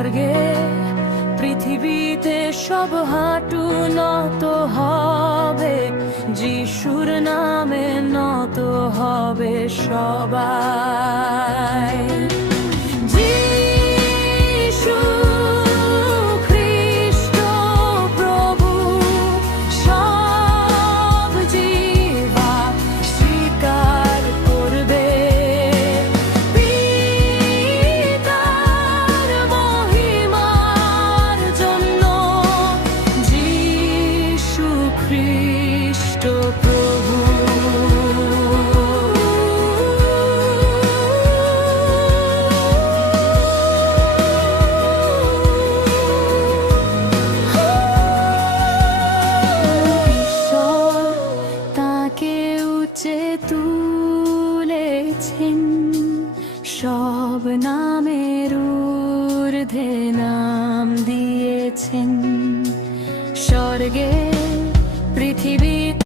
স্বর্গে পৃথিবীতে সব হাঁটু নত হবে, যিশুর নামে নত হবে সবাই। যিশু খ্রিস্ট প্রভু, সব জিহ্বা স্বীকার করবে। পিতার মহিমার জন্য যিশু খ্রিস্ট প্রভু। তুলেছেন সব নামের ঊর্ধ্বে নাম দিয়েছেন, স্বর্গে পৃথিবী